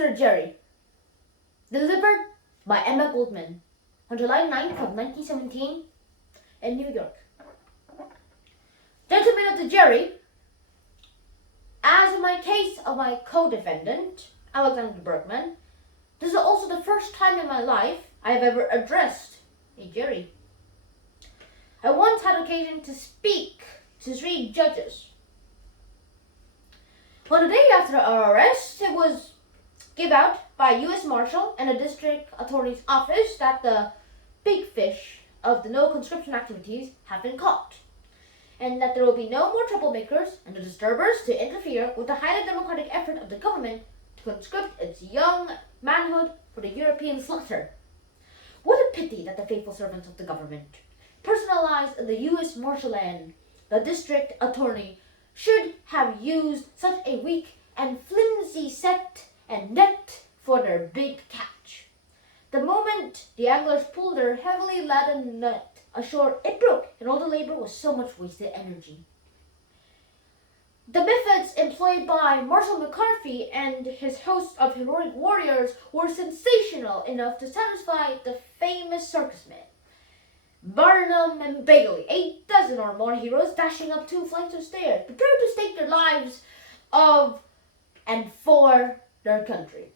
Sir Jerry, delivered by Emma Goldman on July 9th of 1917 in New York. Gentlemen of the jury, as in my case of my co-defendant, Alexander Berkman, this is also the first time in my life I have ever addressed a jury. I once had occasion to speak to 3 judges. On the day after our arrest, it was given out by a U.S. Marshal and a district attorney's office that the big fish of the no conscription activities have been caught, and that there will be no more troublemakers and the disturbers to interfere with the highly democratic effort of the government to conscript its young manhood for the European slaughter. What a pity that the faithful servants of the government, personalized in the U.S. Marshal and the district attorney, should have used such a weak and flimsy set and net for their big catch. The moment the anglers pulled their heavily laden net ashore, it broke, and all the labor was so much wasted energy. The methods employed by Marshal McCarthy and his host of heroic warriors were sensational enough to satisfy the famous circus men, Barnum and Bailey, 8 dozen or more heroes dashing up 2 flights of stairs, prepared to stake their lives of and for their country,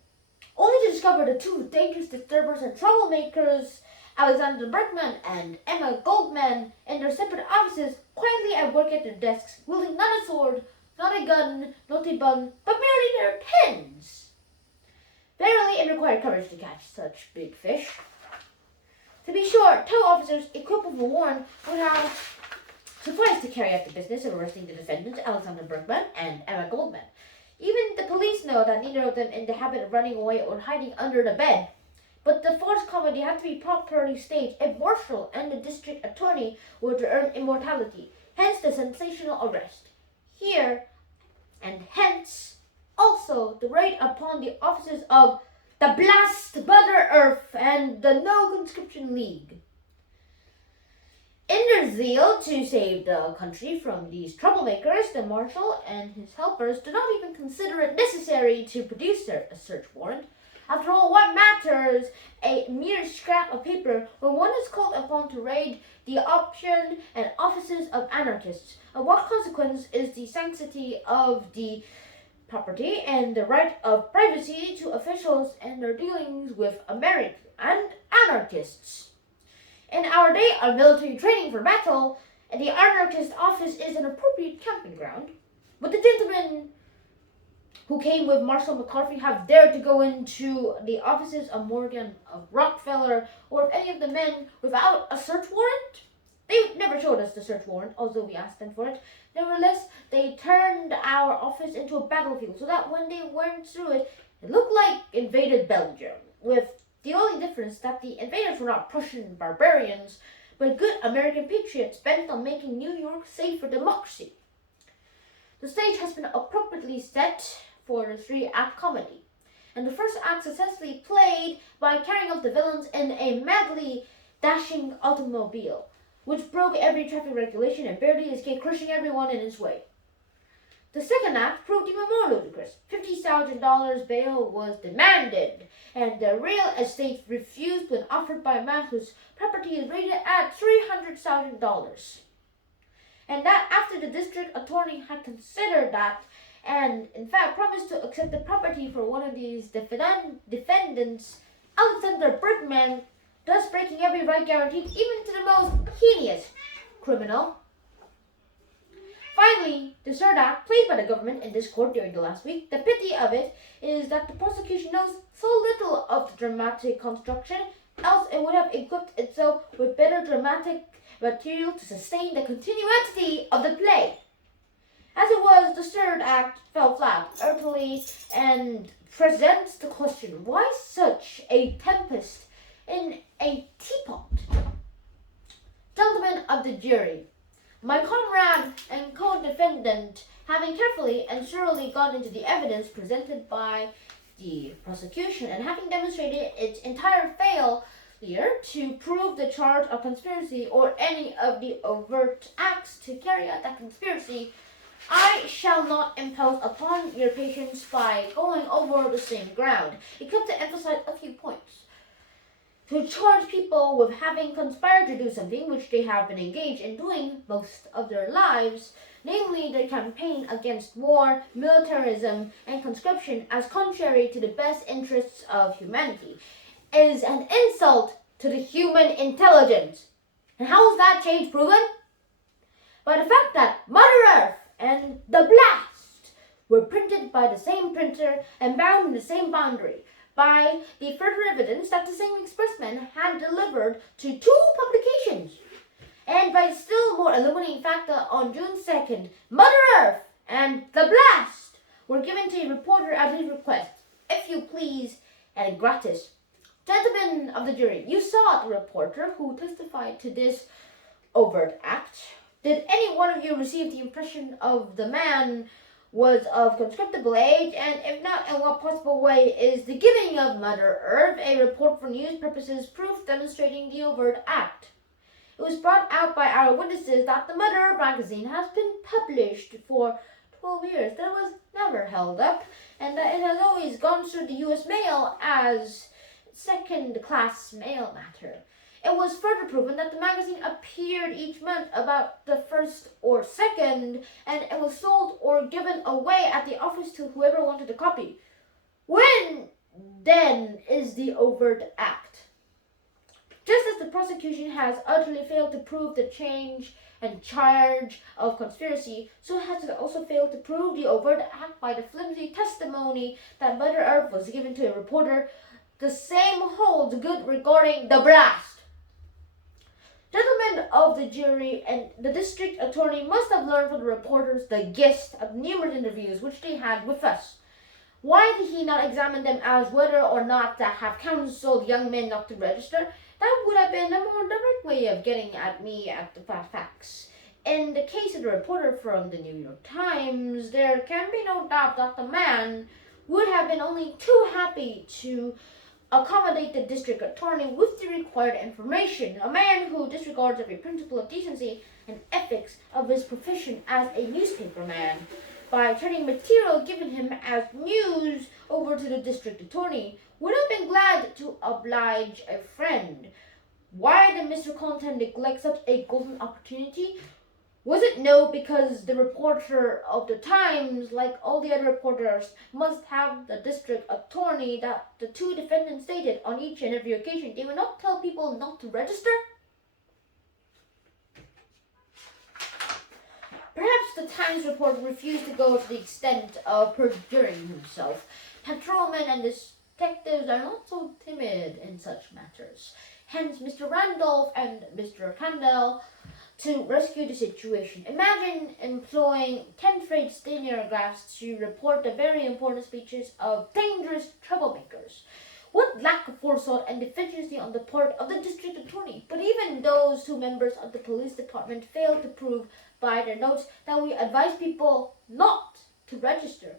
only to discover the 2 dangerous disturbers and troublemakers, Alexander Berkman and Emma Goldman, in their separate offices, quietly at work at their desks, wielding not a sword, not a gun, not a bun, but merely their pens. Verily, it required courage to catch such big fish. To be sure, tow officers equipped with a warrant would have sufficed to carry out the business of arresting the defendants, Alexander Berkman and Emma Goldman. Even the police know that neither of them in the habit of running away or hiding under the bed. But the farce comedy had to be properly staged if Marshal and the district attorney were to earn immortality, hence the sensational arrest. Here, and hence, also the raid upon the offices of the Blast Mother Earth and the No Conscription League. In their zeal to save the country from these troublemakers, the Marshal and his helpers do not even consider it necessary to produce a search warrant. After all, what matters a mere scrap of paper when one is called upon to raid the option and offices of anarchists? Of what consequence is the sanctity of the property and the right of privacy to officials and their dealings with American and anarchists? In our day of military training for battle, the anarchist office is an appropriate camping ground. But the gentlemen who came with Marshal McCarthy have dared to go into the offices of Morgan, of Rockefeller, or of any of the men without a search warrant? They never showed us the search warrant, although we asked them for it. Nevertheless, they turned our office into a battlefield, so that when they went through it, it looked like invaded Belgium, with the only difference that the invaders were not Prussian barbarians, but good American patriots bent on making New York safe for democracy. The stage has been appropriately set for the 3-act comedy, and the first act successfully played by carrying off the villains in a madly dashing automobile, which broke every traffic regulation and barely escaped crushing everyone in its way. The second act proved even more ludicrous. $50,000 bail was demanded, and the real estate refused when offered by a man whose property is rated at $300,000. And that after the district attorney had considered that, and in fact promised to accept the property for one of these defendants, Alexander Berkman, thus breaking every right guaranteed even to the most heinous criminal. Finally, the third act, played by the government in this court during the last week. The pity of it is that the prosecution knows so little of the dramatic construction, else it would have equipped itself with better dramatic material to sustain the continuity of the play. As it was, the third act fell flat, utterly, and presents the question, why such a tempest in a teapot? Gentlemen of the jury, my comrade and co-defendant, having carefully and thoroughly gone into the evidence presented by the prosecution and having demonstrated its entire failure to prove the charge of conspiracy or any of the overt acts to carry out that conspiracy, I shall not impose upon your patience by going over the same ground, except to emphasize a few points. To charge people with having conspired to do something which they have been engaged in doing most of their lives, namely their campaign against war, militarism, and conscription as contrary to the best interests of humanity, is an insult to the human intelligence. And how is that change proven? By the fact that Mother Earth and the Blast were printed by the same printer and bound in the same boundary, by the further evidence that the same expressman had delivered to two publications, and by the still more illuminating fact that on June 2nd, Mother Earth and the Blast were given to a reporter at his request, if you please, and gratis. Gentlemen of the jury, you saw the reporter who testified to this overt act. Did any one of you receive the impression of the man was of conscriptable age, and if not, in what possible way is the giving of Mother Earth a report for news purposes proof demonstrating the overt act? It was brought out by our witnesses that the Mother Earth magazine has been published for 12 years, that it was never held up, and that it has always gone through the U.S. mail as second-class mail matter. It was further proven that the magazine appeared each month about the 1st or 2nd, and it was sold or given away at the office to whoever wanted a copy. When, then, is the overt act? Just as the prosecution has utterly failed to prove the change and charge of conspiracy, so has it also failed to prove the overt act by the flimsy testimony that Mother Earth was given to a reporter. The same holds good regarding the Blast. Gentlemen of the jury and the district attorney must have learned from the reporters the gist of numerous interviews which they had with us. Why did he not examine them as whether or not to have counseled young men not to register? That would have been a more direct way of getting at me at the facts. In the case of the reporter from the New York Times, there can be no doubt that the man would have been only too happy to accommodate the district attorney with the required information, a man who disregards every principle of decency and ethics of his profession as a newspaperman, by turning material given him as news over to the district attorney, would have been glad to oblige a friend. Why did Mr. Content neglect such a golden opportunity? Was it no because the reporter of the Times, like all the other reporters, must have the district attorney that the two defendants stated on each and every occasion they would not tell people not to register? Perhaps the Times reporter refused to go to the extent of perjuring himself. Patrolmen and detectives are not so timid in such matters. Hence, Mr. Randolph and Mr. Candell to rescue the situation. Imagine employing 10 frayed stenographs to report the very important speeches of dangerous troublemakers. What lack of forethought and deficiency on the part of the district attorney. But even those two members of the police department failed to prove by their notes that we advise people not to register.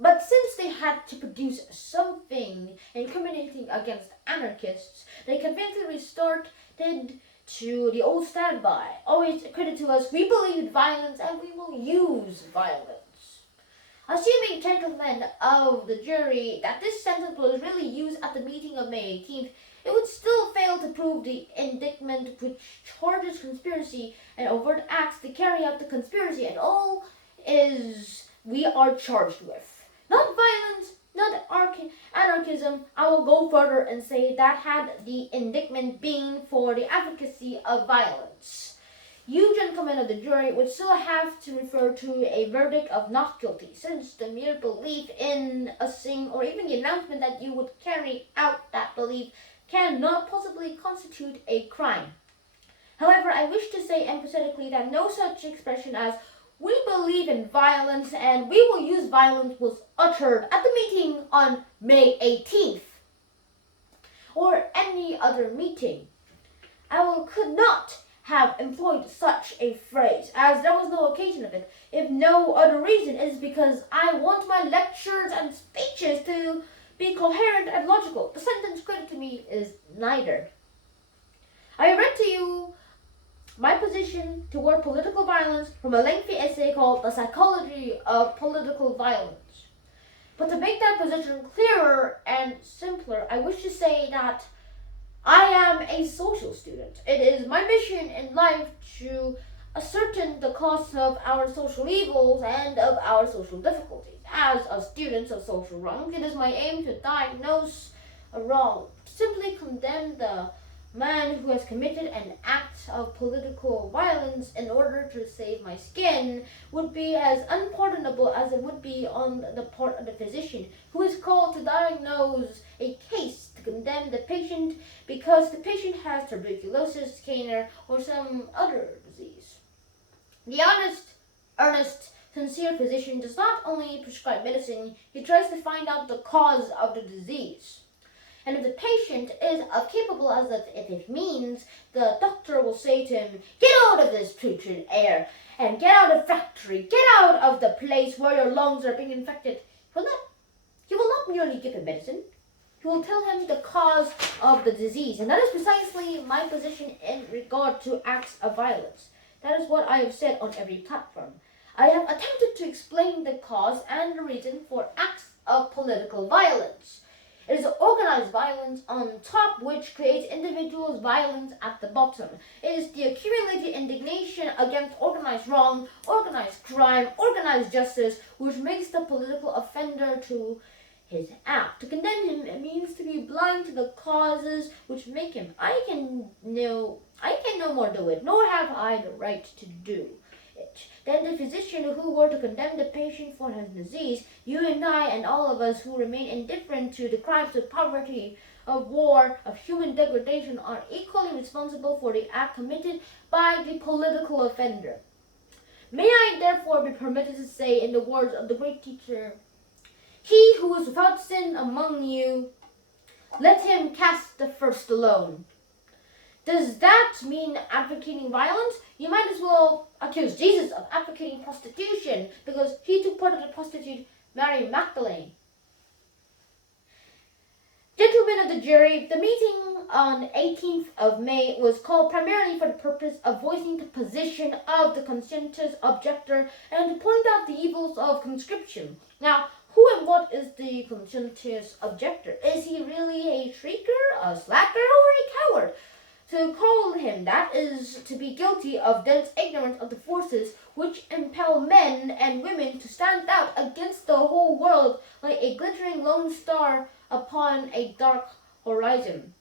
But since they had to produce something incriminating against anarchists, they conveniently resorted to the old standby, always accredited to us, we believe in violence and we will use violence. Assuming, gentlemen of the jury, that this sentence was really used at the meeting of May 18th, it would still fail to prove the indictment which charges conspiracy and overt acts to carry out the conspiracy, and all is we are charged with. Not violence, not anarchism. I will go further and say that had the indictment been for the advocacy of violence, you gentlemen of the jury would still have to refer to a verdict of not guilty, since the mere belief in a thing or even the announcement that you would carry out that belief cannot possibly constitute a crime. However, I wish to say emphatically that no such expression as "we believe in violence and we will use violence" was uttered at the meeting on May 18th, or any other meeting. I could not have employed such a phrase, as there was no occasion of it. If no other reason, it is because I want my lectures and speeches to be coherent and logical. The sentence credited to me is neither. I read to you my position toward political violence from a lengthy essay called The Psychology of Political Violence. But to make that position clearer and simpler, I wish to say that I am a social student. It is my mission in life to ascertain the cause of our social evils and of our social difficulties. As a student of social wrongs, it is my aim to diagnose a wrong, to simply condemn the man who has committed an act of political violence in order to save my skin would be as unpardonable as it would be on the part of the physician who is called to diagnose a case to condemn the patient because the patient has tuberculosis, cancer, or some other disease. The honest, earnest, sincere physician does not only prescribe medicine, he tries to find out the cause of the disease. And if the patient is as capable as it means, the doctor will say to him, "Get out of this putrid air, and get out of the factory, get out of the place where your lungs are being infected." He will not merely give him medicine. He will tell him the cause of the disease. And that is precisely my position in regard to acts of violence. That is what I have said on every platform. I have attempted to explain the cause and the reason for acts of political violence. It is organized violence on top which creates individuals' violence at the bottom. It is the accumulated indignation against organized wrong, organized crime, organized justice, which makes the political offender to his act. To condemn him, it means to be blind to the causes which make him. I can no more do it, nor have I the right to do it. Then the physician who were to condemn the patient for his disease, you and I and all of us who remain indifferent to the crimes of poverty, of war, of human degradation are equally responsible for the act committed by the political offender. May I therefore be permitted to say in the words of the great teacher, "He who is without sin among you, let him cast the first stone." Does that mean advocating violence? You might as well accuse Jesus of advocating prostitution because he took part of the prostitute Mary Magdalene. Gentlemen of the jury, the meeting on 18th of May was called primarily for the purpose of voicing the position of the conscientious objector and to point out the evils of conscription. Now, who and what is the conscientious objector? Is he really a shrieker, a slacker, or a coward? To call him that is to be guilty of dense ignorance of the forces which impel men and women to stand out against the whole world like a glittering lone star upon a dark horizon.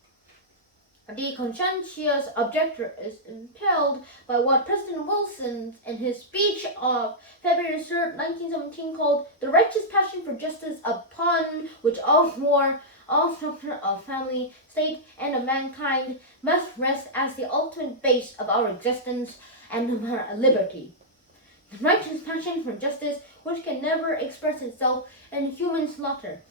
The conscientious objector is impelled by what President Wilson, in his speech of February 3rd, 1917, called the righteous passion for justice, upon which all war, all structure of family, state, and of mankind must rest as the ultimate base of our existence and of our liberty. The righteous passion for justice, which can never express itself in human slaughter.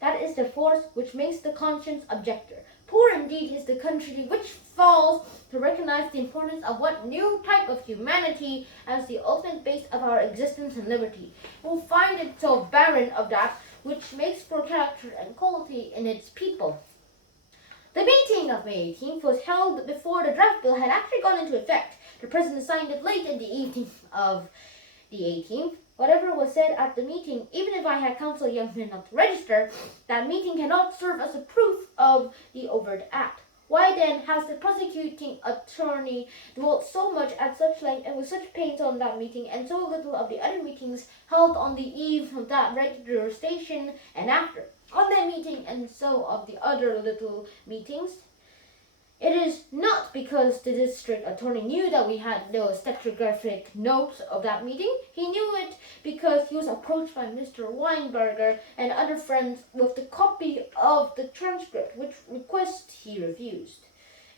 That is the force which makes the conscience objector. Poor indeed is the country which falls to recognize the importance of what new type of humanity as the ultimate base of our existence and liberty. It will find itself barren of that which makes for character and quality in its people. The meeting of May 18th was held before the draft bill had actually gone into effect. The President signed it late in the evening of the 18th. Whatever was said at the meeting, even if I had counseled young men not to register, that meeting cannot serve as a proof of the overt act. Why then has the prosecuting attorney dwelt so much at such length and with such pains on that meeting and so little of the other meetings held on the eve of that regular station and after? On that meeting and so of the other little meetings, it is not because the district attorney knew that we had no stenographic notes of that meeting. He knew it because he was approached by Mr. Weinberger and other friends with the copy of the transcript, which request he refused.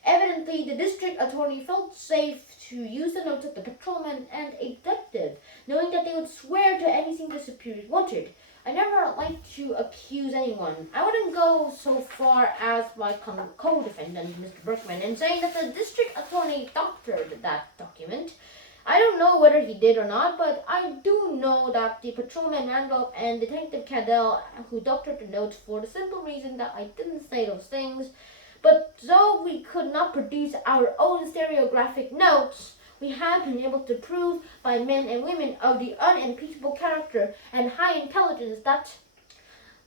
Evidently, the district attorney felt safe to use the notes of the patrolman and a detective, knowing that they would swear to anything the superiors wanted. I never like to accuse anyone. I wouldn't go so far as my co-defendant, Mr. Berkman, in saying that the district attorney doctored that document. I don't know whether he did or not, but I do know that the patrolman Randolph and Detective Cadell, who doctored the notes for the simple reason that I didn't say those things, But though we could not produce our own stereographic notes, we have been able to prove by men and women of the unimpeachable character and high intelligence that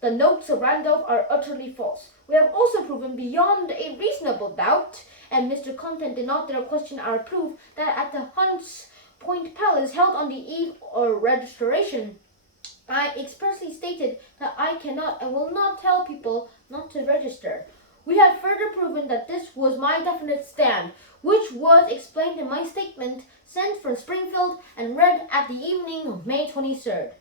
the notes of Randolph are utterly false. We have also proven beyond a reasonable doubt, and Mr. Content did not dare question our proof, that at the Hunts Point Palace held on the eve of registration, I expressly stated that I cannot and will not tell people not to register. We have further proven that this was my definite stand, which was explained in my statement sent from Springfield and read at the evening of May 23rd.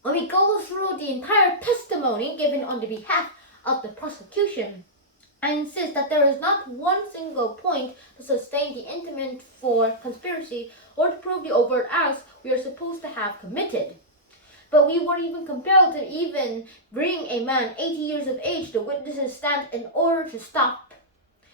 When we go through the entire testimony given on the behalf of the prosecution, I insist that there is not one single point to sustain the intimate for conspiracy or to prove the overt acts we are supposed to have committed. But we were even compelled to even bring a man 80 years of age to witness's stand in order to stop,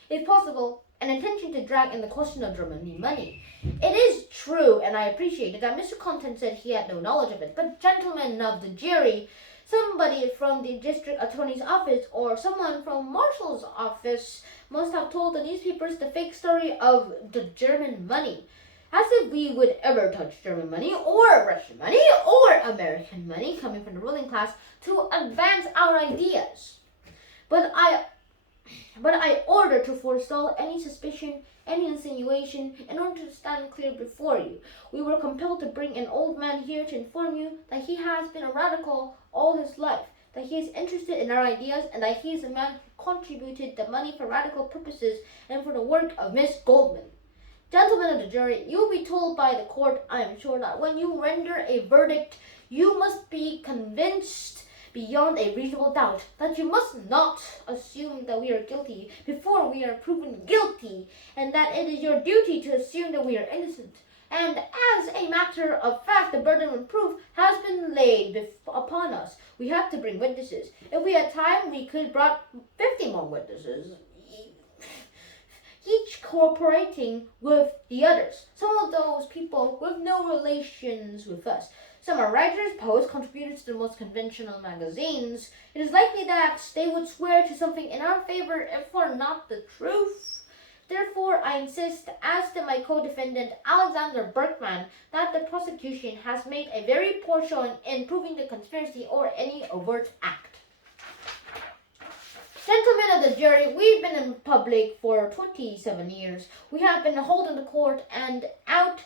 if possible, an intention to drag in the question of German money. It is true, and I appreciate it, that Mr. Content said he had no knowledge of it, but gentlemen of the jury, somebody from the district attorney's office or someone from Marshal's office must have told the newspapers the fake story of the German money. As if we would ever touch German money or Russian money or American money coming from the ruling class to advance our ideas. But I order to forestall any suspicion, any insinuation, in order to stand clear before you. We were compelled to bring an old man here to inform you that he has been a radical all his life, that he is interested in our ideas, and that he is a man who contributed the money for radical purposes and for the work of Miss Goldman. Gentlemen of the jury, you will be told by the court, I am sure, that when you render a verdict, you must be convinced beyond a reasonable doubt that you must not assume that we are guilty before we are proven guilty, and that it is your duty to assume that we are innocent. And as a matter of fact, the burden of proof has been laid upon us. We have to bring witnesses. If we had time, we could have brought 50 more witnesses, each cooperating with the others. Some of those people with no relations with us. Some are writers, poets, contributors to the most conventional magazines. It is likely that they would swear to something in our favor if for not the truth. Therefore, I insist, as to my co-defendant Alexander Berkman, that the prosecution has made a very poor showing in proving the conspiracy or any overt act. Gentlemen of the jury, we've been in public for 27 years. We have been holding the court and out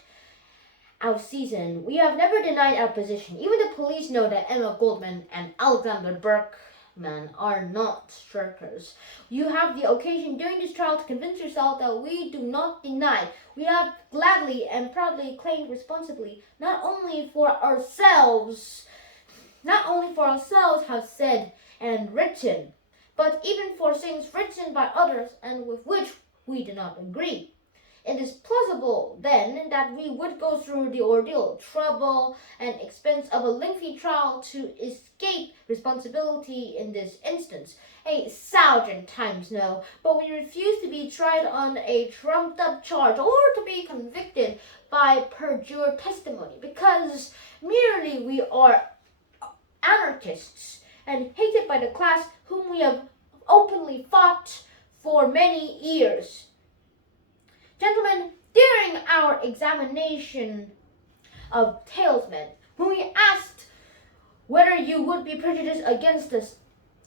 season. We have never denied our position. Even the police know that Emma Goldman and Alexander Berkman are not shirkers. You have the occasion during this trial to convince yourself that we do not deny. We have gladly and proudly claimed responsibly, not only for ourselves have said and written, but even for things written by others and with which we do not agree. It is plausible, then, that we would go through the ordeal, trouble, and expense of a lengthy trial to escape responsibility in this instance. 1,000 times no, but we refuse to be tried on a trumped-up charge or to be convicted by perjured testimony, because merely we are anarchists and hated by the class whom we have openly fought for many years. Gentlemen, during our examination of talesmen, when we asked whether you would be prejudiced against us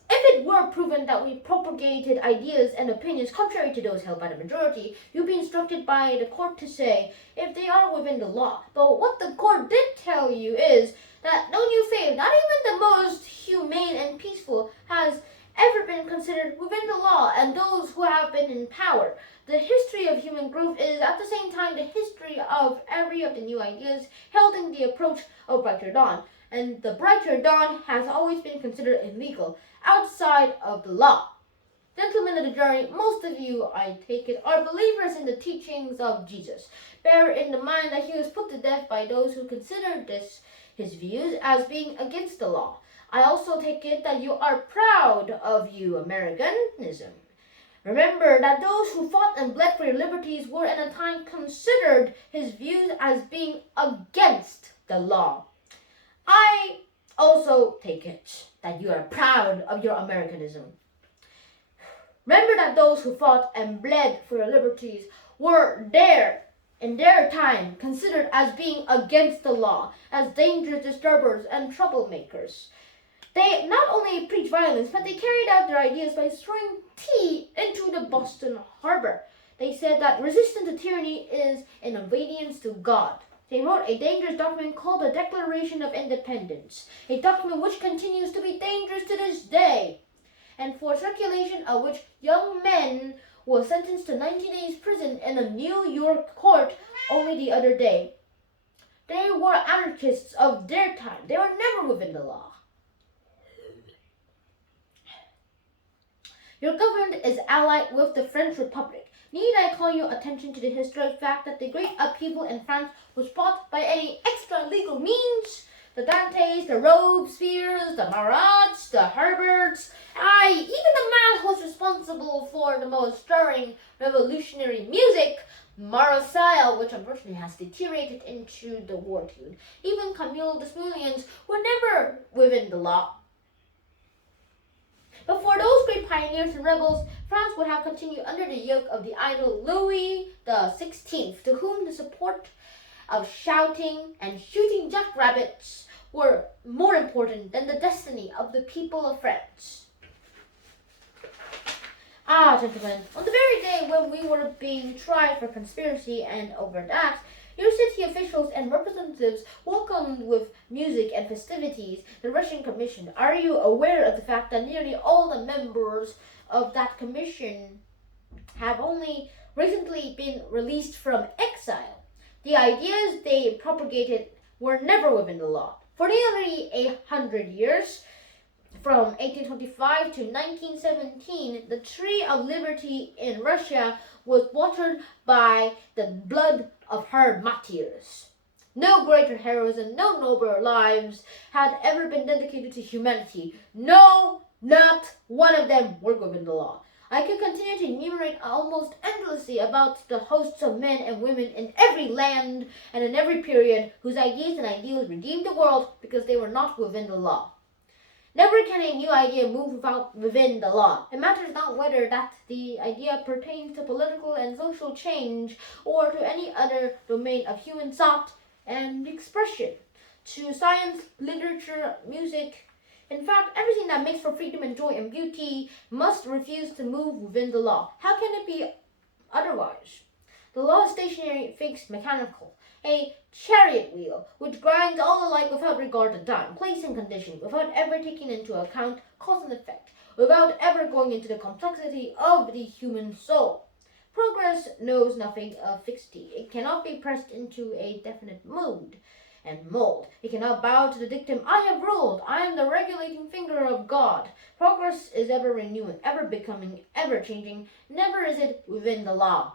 if it were proven that we propagated ideas and opinions contrary to those held by the majority, you'd be instructed by the court to say if they are within the law. But what the court did tell you is that no new faith, not even the most humane and peaceful, has ever been considered within the law, and those who have been in power. The history of human growth is at the same time the history of every of the new ideas held in the approach of brighter dawn, and the brighter dawn has always been considered illegal, outside of the law. Gentlemen of the jury, most of you, I take it, are believers in the teachings of Jesus. Bear in the mind that he was put to death by those who considered his views as being against the law. I also take it that you are proud of your Americanism. Remember that those who fought and bled for your liberties were at a time considered his views as being against the law. I Also, take it that you are proud of your Americanism. Remember that those who fought and bled for your liberties were there in their time considered as being against the law, as dangerous disturbers and troublemakers. They not only preached violence, but they carried out their ideas by throwing tea into the Boston harbor. They said that resistance to tyranny is an obedience to God. They wrote a dangerous document called the Declaration of Independence, a document which continues to be dangerous to this day, and for circulation of which young men were sentenced to 90 days prison in a New York court only the other day. They were anarchists of their time. They were never within the law. Your government is allied with the French Republic. Need I call your attention to the historic fact that the great upheaval in France was brought by any extra legal means? The Dantes, the Robespierres, the Marats, the Herberts, even the man who was responsible for the most stirring revolutionary music, Marseille, which unfortunately has deteriorated into the war tune. Even Camille Desmoulins were never within the law. But for those great pioneers and rebels, France would have continued under the yoke of the idol Louis XVI, to whom the support of shouting and shooting jackrabbits were more important than the destiny of the people of France. Gentlemen, on the very day when we were being tried for conspiracy and overt acts, your city officials and representatives welcomed with music and festivities the Russian Commission. Are you aware of the fact that nearly all the members of that commission have only recently been released from exile? The ideas they propagated were never within the law. For nearly 100 years, from 1825 to 1917, the tree of liberty in Russia was watered by the blood of her martyrs. No greater heroism, no nobler lives had ever been dedicated to humanity. No, not one of them were within the law. I could continue to enumerate almost endlessly about the hosts of men and women in every land and in every period whose ideas and ideals redeemed the world because they were not within the law. Never can a new idea move within the law. It matters not whether that the idea pertains to political and social change or to any other domain of human thought and expression, to science, literature, music. In fact, everything that makes for freedom and joy and beauty must refuse to move within the law. How can it be otherwise? The law is stationary, fixed, mechanical. A chariot wheel, which grinds all alike without regard to time, place, and condition, without ever taking into account cause and effect, without ever going into the complexity of the human soul. Progress knows nothing of fixity. It cannot be pressed into a definite mood and mold. It cannot bow to the dictum, I have ruled, I am the regulating finger of God. Progress is ever renewing, ever becoming, ever changing. Never is it within the law.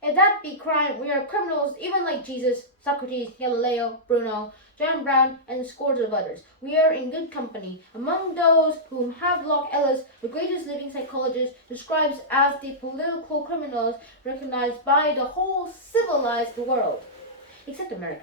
If that be crime, we are criminals even like Jesus, Socrates, Galileo, Bruno, John Brown, and scores of others. We are in good company. Among those whom Havelock Ellis, the greatest living psychologist, describes as the political criminals recognized by the whole civilized world, except America,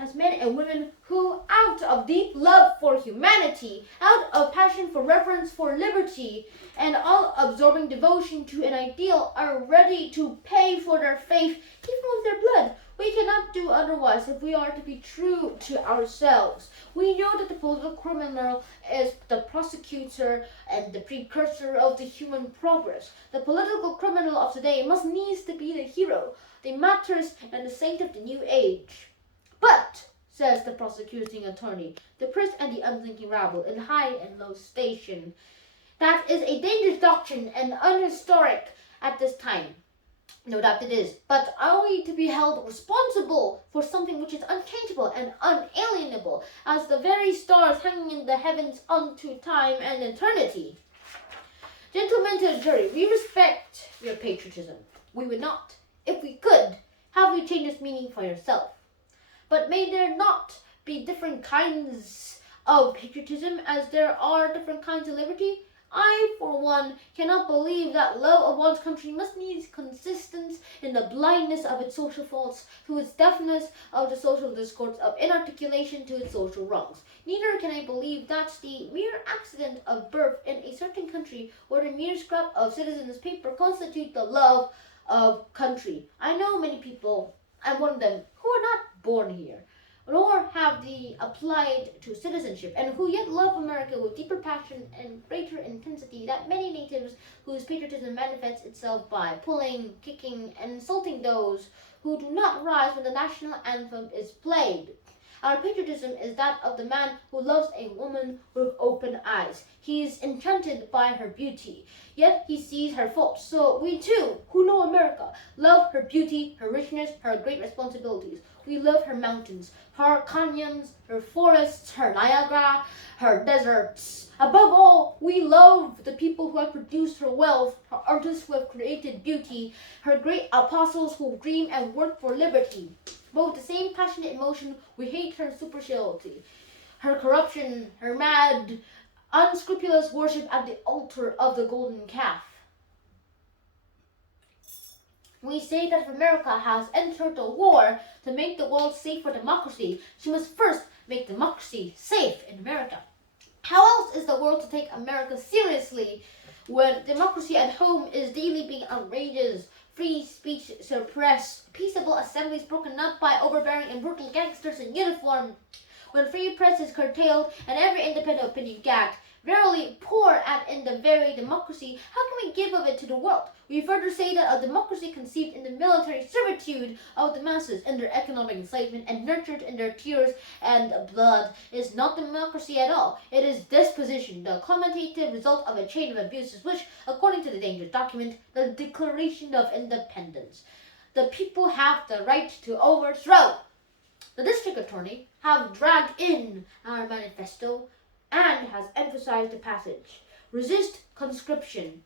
as men and women who, out of deep love for humanity, out of passion for reverence for liberty, and all-absorbing devotion to an ideal, are ready to pay for their faith, even with their blood. We cannot do otherwise if we are to be true to ourselves. We know that the political criminal is the prosecutor and the precursor of the human progress. The political criminal of today must needs to be the hero, the martyrs, and the saint of the new age. But, says the prosecuting attorney, the priest and the unthinking rabble in high and low station, that is a dangerous doctrine and unhistoric at this time. No doubt it is. But are we to be held responsible for something which is unchangeable and unalienable, as the very stars hanging in the heavens unto time and eternity? Gentlemen to the jury, we respect your patriotism. We would not, if we could, have you change its meaning for yourself. But may there not be different kinds of patriotism as there are different kinds of liberty? I, for one, cannot believe that love of one's country must needs consist in the blindness of its social faults, to its deafness of the social discords, of inarticulation to its social wrongs. Neither can I believe that the mere accident of birth in a certain country or the mere scrap of citizens' paper constitute the love of country. I know many people, I'm one of them, who are not born here, nor have they applied to citizenship, and who yet love America with deeper passion and greater intensity than many natives whose patriotism manifests itself by pulling, kicking, and insulting those who do not rise when the national anthem is played. Our patriotism is that of the man who loves a woman with open eyes. He is enchanted by her beauty, yet he sees her faults. So we too, who know America, love her beauty, her richness, her great responsibilities. We love her mountains, her canyons, her forests, her Niagara, her deserts. Above all, we love the people who have produced her wealth, her artists who have created beauty, her great apostles who dream and work for liberty. But with the same passionate emotion, we hate her superficiality, her corruption, her mad, unscrupulous worship at the altar of the golden calf. We say that if America has entered the war to make the world safe for democracy, she must first make democracy safe in America. How else is the world to take America seriously when democracy at home is daily being outrageous, free speech suppressed, peaceable assemblies broken up by overbearing and brutal gangsters in uniform, when free press is curtailed and every independent opinion gagged? Verily, poor and in the very democracy, how can we give of it to the world? We further say that a democracy conceived in the military servitude of the masses, in their economic enslavement, and nurtured in their tears and blood, is not democracy at all. It is disposition, the cumulative result of a chain of abuses, which, according to the dangerous document, the Declaration of Independence, the people have the right to overthrow. The district attorney have dragged in our manifesto and has emphasized the passage. Resist conscription.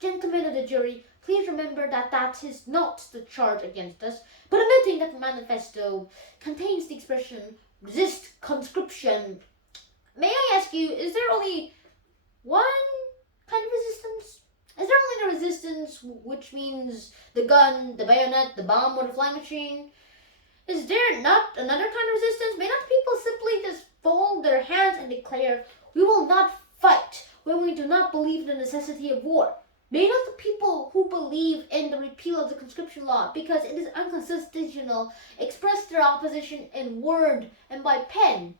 Gentlemen of the jury, please remember that that is not the charge against us, but admitting that the manifesto contains the expression resist conscription. May I ask you, is there only one kind of resistance? Is there only the resistance which means the gun, the bayonet, the bomb, or the flying machine? Is there not another kind of resistance? May not people simply just fold their hands and declare, we will not fight when we do not believe in the necessity of war? May not the people who believe in the repeal of the conscription law, because it is unconstitutional, express their opposition in word and by pen,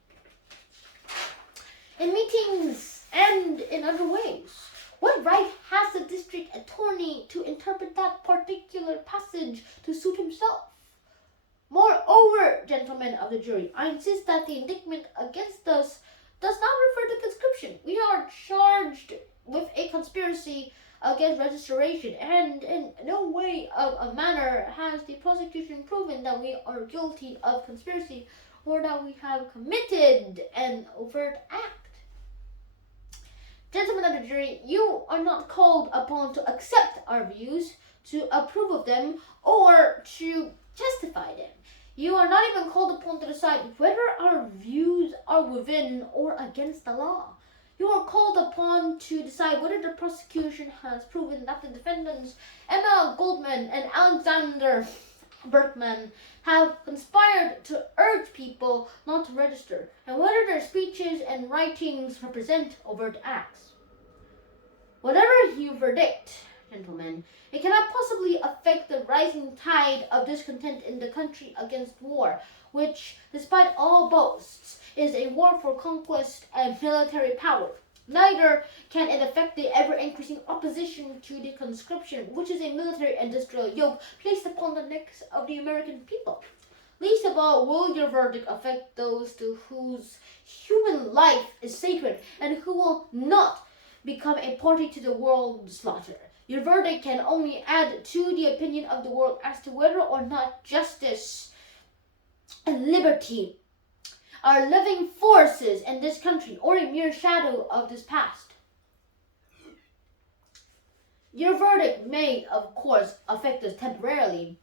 in meetings and in other ways? What right has the district attorney to interpret that particular passage to suit himself? Moreover, gentlemen of the jury, I insist that the indictment against us does not refer to conscription. We are charged with a conspiracy against registration, and in no way of a manner has the prosecution proven that we are guilty of conspiracy or that we have committed an overt act. Gentlemen of the jury, you are not called upon to accept our views, to approve of them, or to justify them. You are not even called upon to decide whether our views are within or against the law. You are called upon to decide whether the prosecution has proven that the defendants, Emma Goldman and Alexander Berkman, have conspired to urge people not to register, and whether their speeches and writings represent overt acts. Whatever you verdict, gentlemen, it cannot possibly affect the rising tide of discontent in the country against war, which, despite all boasts, is a war for conquest and military power. Neither can it affect the ever-increasing opposition to the conscription, which is a military-industrial yoke placed upon the necks of the American people. Least of all will your verdict affect those to whose human life is sacred and who will not become a party to the world's slaughter. Your verdict can only add to the opinion of the world as to whether or not justice and liberty are living forces in this country or a mere shadow of this past. Your verdict may, of course, affect us temporarily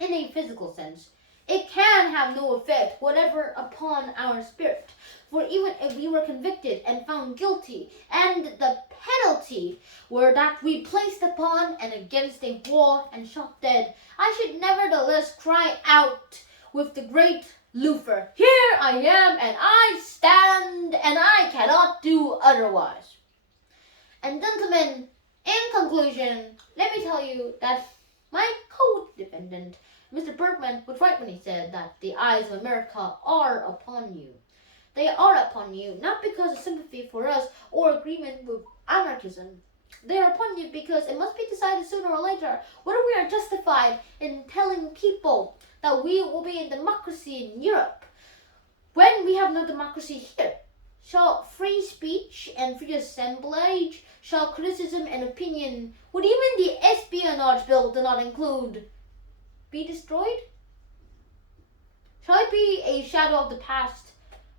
in a physical sense. It can have no effect whatever upon our spirit. For even if we were convicted and found guilty, and the penalty were that we placed upon and against a wall and shot dead, I should nevertheless cry out with the great Luther, "Here I am, and I stand, and I cannot do otherwise." And gentlemen, in conclusion, let me tell you that my co-defendant, Mr. Bergman, was right when he said that the eyes of America are upon you. They are upon you, not because of sympathy for us or agreement with anarchism. They are upon you because it must be decided sooner or later whether we are justified in telling people that we will be in democracy in Europe when we have no democracy here. Shall free speech and free assemblage, shall criticism and opinion, would even the espionage bill do not include, be destroyed? Shall it be a shadow of the past,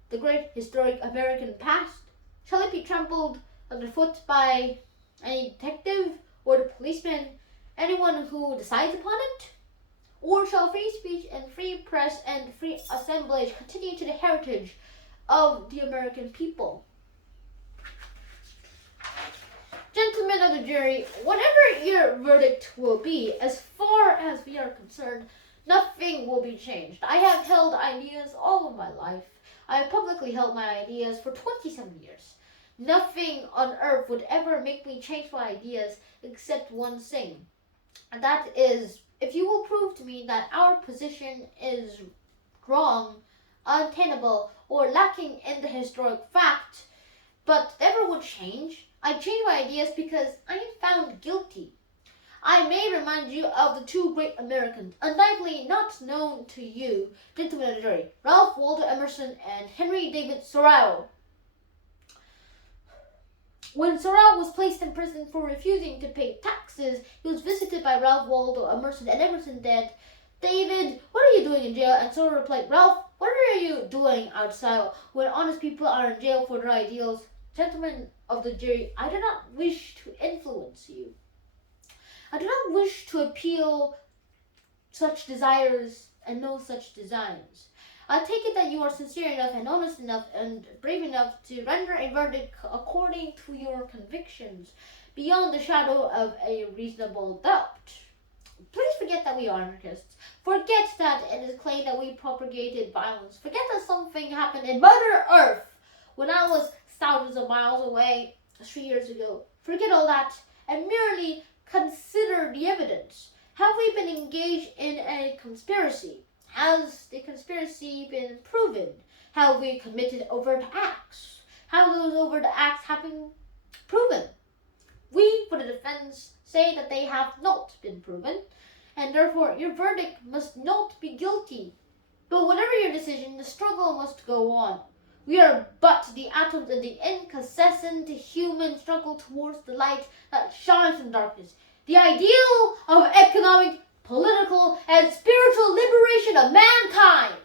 the great historic American past? Shall it be trampled underfoot by any detective or the policeman, anyone who decides upon it? Or shall free speech and free press and free assemblage continue to the heritage of the American people? Gentlemen of the jury, whatever your verdict will be, as far as we are concerned, nothing will be changed. I have held ideas all of my life. I have publicly held my ideas for 27 years. Nothing on earth would ever make me change my ideas except one thing. And that is, if you will prove to me that our position is wrong, untenable, or lacking in the historic fact, but never would change, I change my ideas because I am found guilty. I may remind you of the two great Americans, undoubtedly not known to you, gentlemen of the jury, Ralph Waldo Emerson and Henry David Thoreau. When Thoreau was placed in prison for refusing to pay taxes, he was visited by Ralph Waldo Emerson, and Emerson said, "David, what are you doing in jail?" And Thoreau replied, "Ralph, what are you doing outside when honest people are in jail for their ideals?" Gentlemen of the jury, I do not wish to influence you. I do not wish to appeal such desires and no such designs. I take it that you are sincere enough and honest enough and brave enough to render a verdict according to your convictions, beyond the shadow of a reasonable doubt. Please forget that we are anarchists. Forget that it is claimed that we propagated violence. Forget that something happened in Mother Earth when I was thousands of miles away 3 years ago. Forget all that and merely consider the evidence. Have we been engaged in a conspiracy? Has the conspiracy been proven? Have we committed overt acts? Have those overt acts have been proven? We, for the defense, say that they have not been proven, and therefore your verdict must not be guilty. But whatever your decision, the struggle must go on. We are but the atoms in the incessant human struggle towards the light that shines in darkness. The ideal of economic, political, and spiritual liberation of mankind.